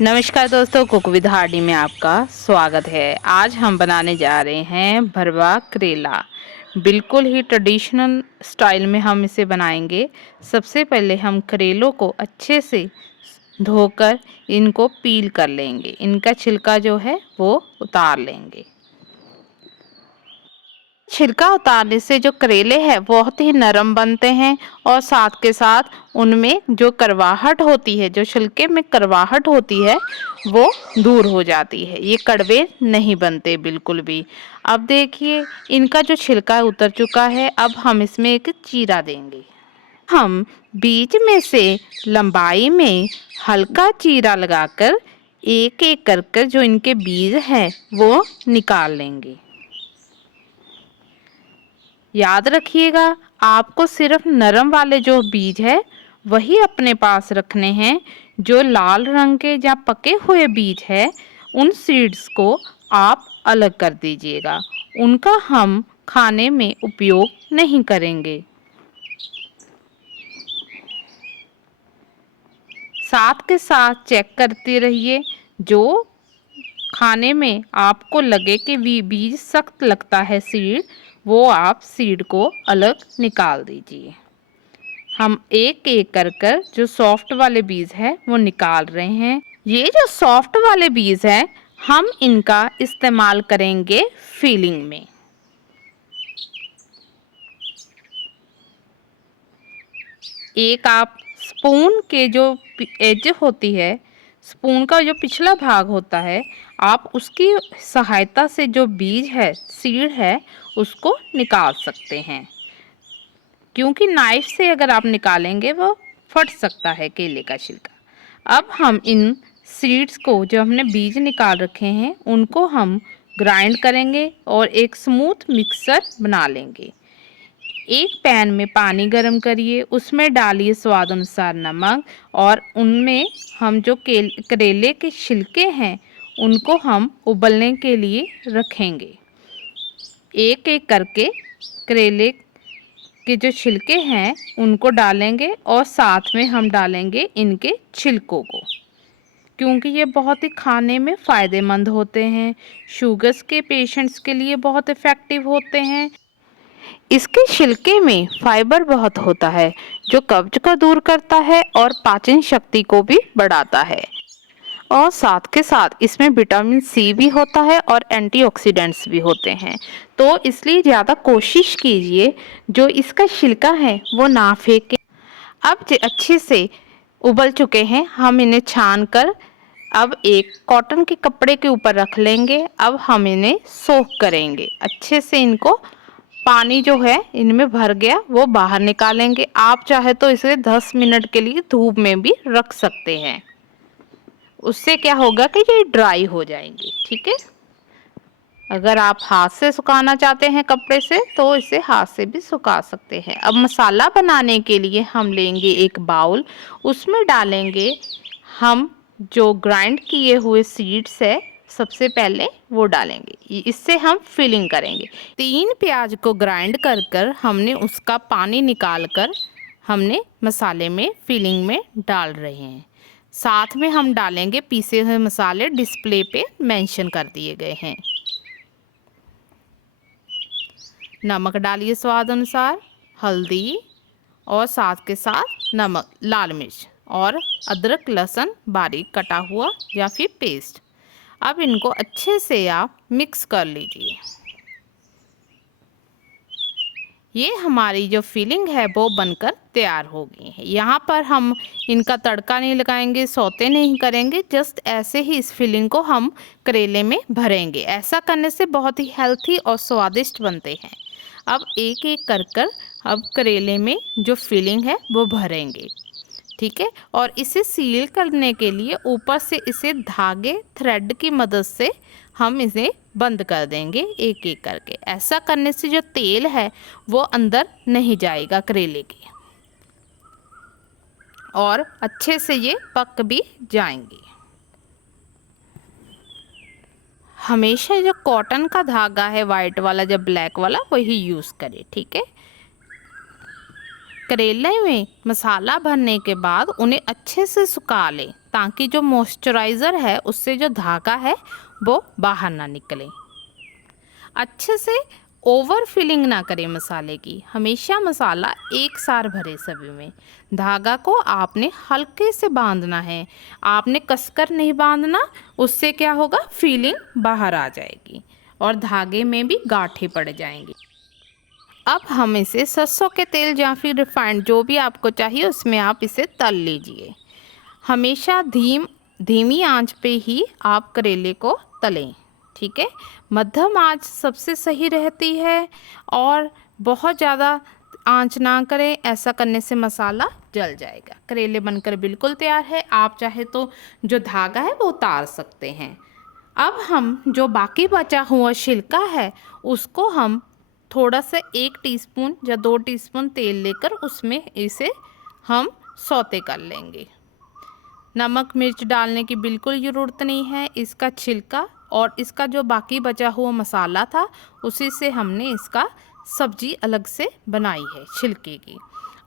नमस्कार दोस्तों, cook with Hardy में आपका स्वागत है। आज हम बनाने जा रहे हैं भरवा करेला। बिल्कुल ही ट्रेडिशनल स्टाइल में हम इसे बनाएंगे। सबसे पहले हम करेलों को अच्छे से धोकर इनको पील कर लेंगे। इनका छिलका जो है वो उतार लेंगे। छिलका उतारने से जो करेले हैं बहुत ही नरम बनते हैं और साथ के साथ उनमें जो करवाहट होती है, जो छिलके में करवाहट होती है, वो दूर हो जाती है। ये कड़वे नहीं बनते बिल्कुल भी। अब देखिए इनका जो छिलका उतर चुका है। अब हम इसमें एक चीरा देंगे। हम बीच में से लंबाई में हल्का चीरा लगाकर एक एक कर जो इनके बीज हैं वो निकाल लेंगे। याद रखिएगा, आपको सिर्फ नरम वाले जो बीज है वही अपने पास रखने हैं। जो लाल रंग के या पके हुए बीज है उन सीड्स को आप अलग कर दीजिएगा। उनका हम खाने में उपयोग नहीं करेंगे। साथ के साथ चेक करते रहिए। जो खाने में आपको लगे कि बीज सख्त लगता है सीड, वो आप सीड को अलग निकाल दीजिए। हम एक एक कर जो सॉफ्ट वाले बीज है वो निकाल रहे हैं। ये जो सॉफ्ट वाले बीज है हम इनका इस्तेमाल करेंगे फीलिंग में। एक आप स्पून के जो एज होती है, स्पून का जो पिछला भाग होता है, आप उसकी सहायता से जो बीज है, सीड है, उसको निकाल सकते हैं। क्योंकि नाइफ से अगर आप निकालेंगे वो फट सकता है केले का छिलका। अब हम इन सीड्स को, जो हमने बीज निकाल रखे हैं, उनको हम ग्राइंड करेंगे और एक स्मूथ मिक्सर बना लेंगे। एक पैन में पानी गरम करिए, उसमें डालिए स्वाद अनुसार नमक और उनमें हम जो करेले के छिलके हैं उनको हम उबलने के लिए रखेंगे। एक एक करके करेले के जो छिलके हैं उनको डालेंगे और साथ में हम डालेंगे इनके छिलकों को, क्योंकि ये बहुत ही खाने में फ़ायदेमंद होते हैं। शुगर्स के पेशेंट्स के लिए बहुत इफ़ेक्टिव होते हैं। इसके छिलके में फाइबर बहुत होता है जो कब्ज को दूर करता है और पाचन शक्ति को भी बढ़ाता है। और साथ के साथ इसमें विटामिन सी भी होता है और एंटीऑक्सीडेंट्स भी होते हैं। तो इसलिए ज़्यादा कोशिश कीजिए जो इसका छिलका है वो ना फेंकें। अब अच्छे से उबल चुके हैं, हम इन्हें छान कर अब एक कॉटन के कपड़े के ऊपर रख लेंगे। अब हम इन्हें सोख करेंगे अच्छे से। इनको पानी जो है इनमें भर गया वो बाहर निकालेंगे। आप चाहे तो इसे 10 मिनट के लिए धूप में भी रख सकते हैं। उससे क्या होगा कि ये ड्राई हो जाएंगे। ठीक है, अगर आप हाथ से सुखाना चाहते हैं कपड़े से तो इसे हाथ से भी सुखा सकते हैं। अब मसाला बनाने के लिए हम लेंगे एक बाउल, उसमें डालेंगे हम जो ग्राइंड किए हुए सीड्स है, सबसे पहले वो डालेंगे। इससे हम फिलिंग करेंगे। 3 प्याज को ग्राइंड कर हमने उसका पानी निकाल कर हमने मसाले में फिलिंग में डाल रहे हैं। साथ में हम डालेंगे पीसे हुए मसाले, डिस्प्ले पे मेंशन कर दिए गए हैं। नमक डालिए स्वाद अनुसार, हल्दी और साथ के साथ नमक, लाल मिर्च और अदरक लहसुन बारीक कटा हुआ या फिर पेस्ट। अब इनको अच्छे से आप मिक्स कर लीजिए। ये हमारी जो फिलिंग है वो बनकर तैयार हो गई है। यहाँ पर हम इनका तड़का नहीं लगाएंगे, सौते नहीं करेंगे, जस्ट ऐसे ही इस फिलिंग को हम करेले में भरेंगे। ऐसा करने से बहुत ही हेल्थी और स्वादिष्ट बनते हैं। अब एक एक कर अब करेले में जो फिलिंग है वो भरेंगे। ठीक है, और इसे सील करने के लिए ऊपर से इसे धागे, थ्रेड की मदद से हम इसे बंद कर देंगे एक एक करके। ऐसा करने से जो तेल है वो अंदर नहीं जाएगा करेले के और अच्छे से ये पक भी जाएंगे। हमेशा जो कॉटन का धागा है, वाइट वाला, जब ब्लैक वाला, वही यूज़ करें। ठीक है, करेले में मसाला भरने के बाद उन्हें अच्छे से सुखा लें ताकि जो मॉइस्चराइज़र है उससे जो धागा है वो बाहर ना निकले। अच्छे से ओवर फिलिंग ना करें मसाले की, हमेशा मसाला एक सार भरे सभी में। धागा को आपने हल्के से बांधना है, आपने कसकर नहीं बांधना, उससे क्या होगा फिलिंग बाहर आ जाएगी और धागे में भी गांठें पड़ जाएंगी। अब हम इसे सरसों के तेल या फिर रिफाइंड जो भी आपको चाहिए उसमें आप इसे तल लीजिए। हमेशा धीमी आंच पे ही आप करेले को तलें, ठीक है। मध्यम आंच सबसे सही रहती है और बहुत ज़्यादा आंच ना करें, ऐसा करने से मसाला जल जाएगा। करेले बनकर बिल्कुल तैयार है। आप चाहे तो जो धागा है वो उतार सकते हैं। अब हम जो बाकी बचा हुआ छिलका है उसको हम थोड़ा सा 1 टीस्पून या 2 टीस्पून तेल लेकर उसमें इसे हम सौते कर लेंगे। नमक मिर्च डालने की बिल्कुल ज़रूरत नहीं है। इसका छिलका और इसका जो बाकी बचा हुआ मसाला था उसी से हमने इसका सब्जी अलग से बनाई है छिलके की।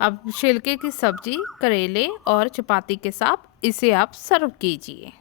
अब छिलके की सब्जी करेले और चपाती के साथ इसे आप सर्व कीजिए।